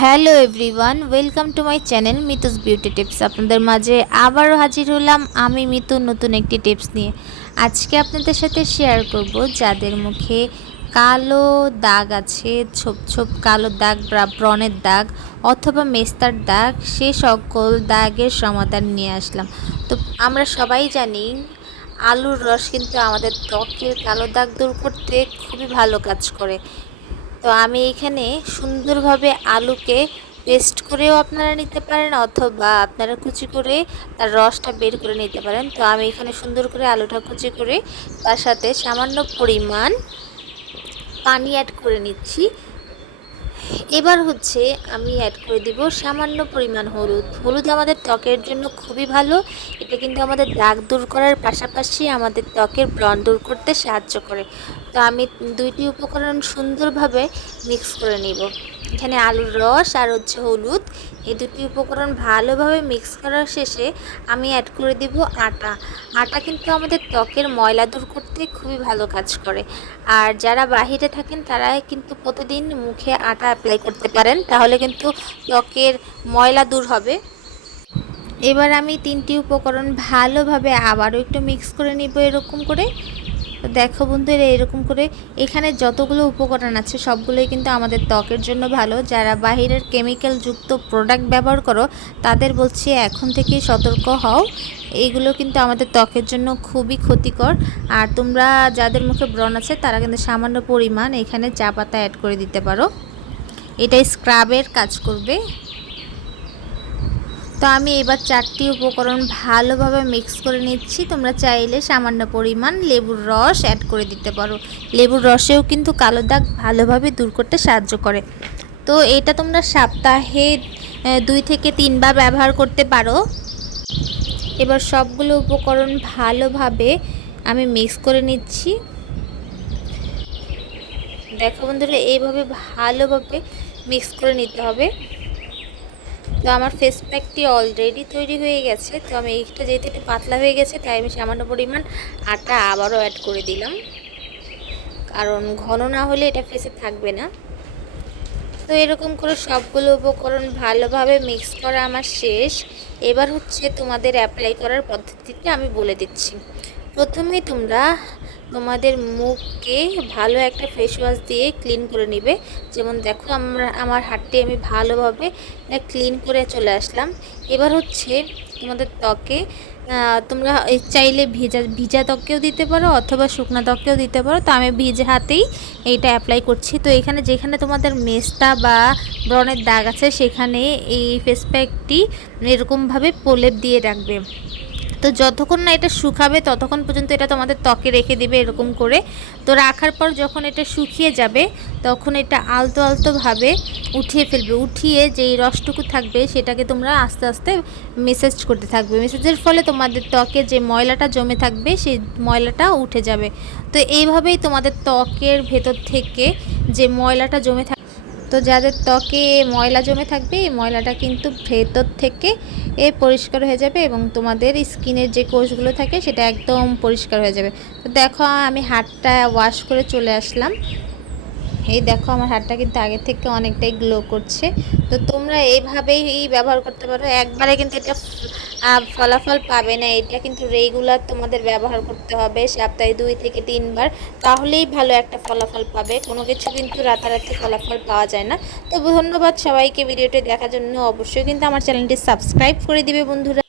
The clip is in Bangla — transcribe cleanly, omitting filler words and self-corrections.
Hello everyone, welcome to my channel Mitu's beauty tips. আপনাদের মাঝে আবারও হাজির হলাম আমি মিতু নতুন একটি টিপস নিয়ে। আজকে আপনাদের সাথে শেয়ার করব যাদের মুখে কালো দাগ আছে, ছোপ ছোপ কালো দাগ বা ব্রণের দাগ অথবা মেস্তার দাগ, সে সকল দাগের সমাধান নিয়ে আসলাম। তো আমরা সবাই জানি আলুর রস কিন্তু আমাদের ত্বকের কালো দাগ দূর করতে খুবই ভালো কাজ করে। তো আমি এখানে সুন্দরভাবে আলুকে পেস্ট করেও আপনারা নিতে পারেন অথবা আপনারা কুচি করে তার রসটা বের করে নিতে পারেন। তো আমি এখানে সুন্দর করে আলুটা কুচি করে তার সাথে সামান্য পরিমাণ পানি অ্যাড করে নিচ্ছি। এবার হচ্ছে আমি অ্যাড করে দিব সামান্য পরিমাণ হলুদ আমাদের ত্বকের জন্য খুবই ভালো। এটা কিন্তু আমাদের দাগ দূর করার পাশাপাশি আমাদের ত্বকের ব্রণ দূর করতে সাহায্য করে। তো আমি দুইটি উপকরণ সুন্দরভাবে মিক্স করে নিব। এখানে আলুর রস আর হচ্ছে হলুদ, এই দুটি উপকরণ ভালোভাবে মিক্স করার শেষে আমি অ্যাড করে দিব আটা কিন্তু আমাদের ত্বকের ময়লা দূর করতে খুবই ভালো কাজ করে। আর যারা বাহিরে থাকেন তারা কিন্তু প্রতিদিন মুখে আটা অ্যাপ্লাই করতে পারেন, তাহলে কিন্তু ত্বকের ময়লা দূর হবে। এবার আমি তিনটি উপকরণ ভালোভাবে আবারও একটু মিক্স করে নিব এরকম করে। তো দেখো বন্ধুরা, এরকম করে এখানে যতগুলো উপকরণ আছে সবগুলোই কিন্তু আমাদের ত্বকের জন্য ভালো। যারা বাহিরের কেমিক্যাল যুক্ত প্রোডাক্ট ব্যবহার করো তাদের বলছি এখন থেকেই সতর্ক হও, এইগুলো কিন্তু আমাদের ত্বকের জন্য খুবই ক্ষতিকর। আর তোমরা যাদের মুখে ব্রণ আছে তারা কিন্তু সামান্য পরিমাণ এখানে চা পাতা অ্যাড করে দিতে পারো, এটাই স্ক্রাবের কাজ করবে। তো আমি এবার চারটি উপকরণ ভালোভাবে মিক্স করে নিচ্ছি। তোমরা চাইলে সামান্য পরিমাণ লেবুর রস অ্যাড করে দিতে পারো, লেবুর রসেও কিন্তু কালো দাগ ভালোভাবে দূর করতে সাহায্য করে। তো এটা তোমরা সপ্তাহে 2 থেকে 3 বার ব্যবহার করতে পারো। এবার সবগুলো উপকরণ ভালোভাবে আমি মিক্স করে নিচ্ছি। দেখো বন্ধুরা, এইভাবে ভালোভাবে মিক্স করে নিতে হবে। তো আমার ফেস প্যাকটি অলরেডি তৈরি হয়ে গেছে। তো আমি এইটা যেহেতু একটু পাতলা হয়ে গেছে তাই আমি সামান্য পরিমাণ আটা আবারও অ্যাড করে দিলাম, কারণ ঘন না হলে এটা ফেসে থাকবে না। তো এরকম করে সবগুলো উপকরণ ভালোভাবে মিক্স করা আমার শেষ। এবার হচ্ছে তোমাদের অ্যাপ্লাই করার পদ্ধতিটা আমি বলে দিচ্ছি। প্রথমে তোমরা তোমাদের মুখকে ভালো একটা ফেস ওয়াশ দিয়ে ক্লিন করে নিবে। যেমন দেখো আমার হাতটি আমি ভালোভাবে ক্লিন করে চলে আসলাম। এবার হচ্ছে তোমাদের ত্বকে তোমরা চাইলে ভিজা ত্বকেও দিতে পারো অথবা শুকনো ত্বকেও দিতে পারো। তো আমি ভিজে হাতেই এইটা অ্যাপ্লাই করছি। তো এখানে যেখানে তোমাদের মেস্তা বা ব্রণের দাগ আছে সেখানে এই ফেস প্যাকটি এরকমভাবে প্রলেপ দিয়ে রাখবে। তো যতক্ষণ না এটা শুকাবে ততক্ষণ পর্যন্ত এটা তোমাদের ত্বকে রেখে দিবে এরকম করে। তো রাখার পর যখন এটা শুকিয়ে যাবে তখন এটা আলতো আলতোভাবে উঠিয়ে ফেলবে। উঠিয়ে যেই রসটুকু থাকবে সেটাকে তোমরা আস্তে আস্তে মেসেজ করতে থাকবে। মেসেজের ফলে তোমাদের ত্বকে যে ময়লাটা জমে থাকবে সেই ময়লাটা উঠে যাবে। তো এইভাবেই তোমাদের ত্বকের ভেতর থেকে যে ময়লাটা জমে থাকবে, তো যাদের ত্বকে ময়লা জমে থাকবে এই ময়লাটা কিন্তু ভেতর থেকে পরিষ্কার হয়ে যাবে এবং তোমাদের স্কিনের যে কোষগুলো থাকে সেটা একদম পরিষ্কার হয়ে যাবে। তো দেখো আমি হাতটা ওয়াশ করে চলে আসলাম। এই দেখো আমার হাতটা কিন্তু আগের থেকে অনেকটাই গ্লো করছে। তো তোমরা এইভাবেই ব্যবহার করতে পারো। একবারে কিন্তু এটা ফলাফল পাবে না, এটা কিন্তু রেগুলার তোমাদের ব্যবহার করতে হবে সপ্তাহে 2 থেকে 3 বার, তাহলেই ভালো একটা ফলাফল পাবে। কোনো কিছু কিন্তু রাতারাতি ফলাফল পাওয়া যায় না। তো ধন্যবাদ সবাইকে ভিডিওটি দেখার জন্য। অবশ্যই কিন্তু আমার চ্যানেলটি সাবস্ক্রাইব করে দিবে বন্ধুরা।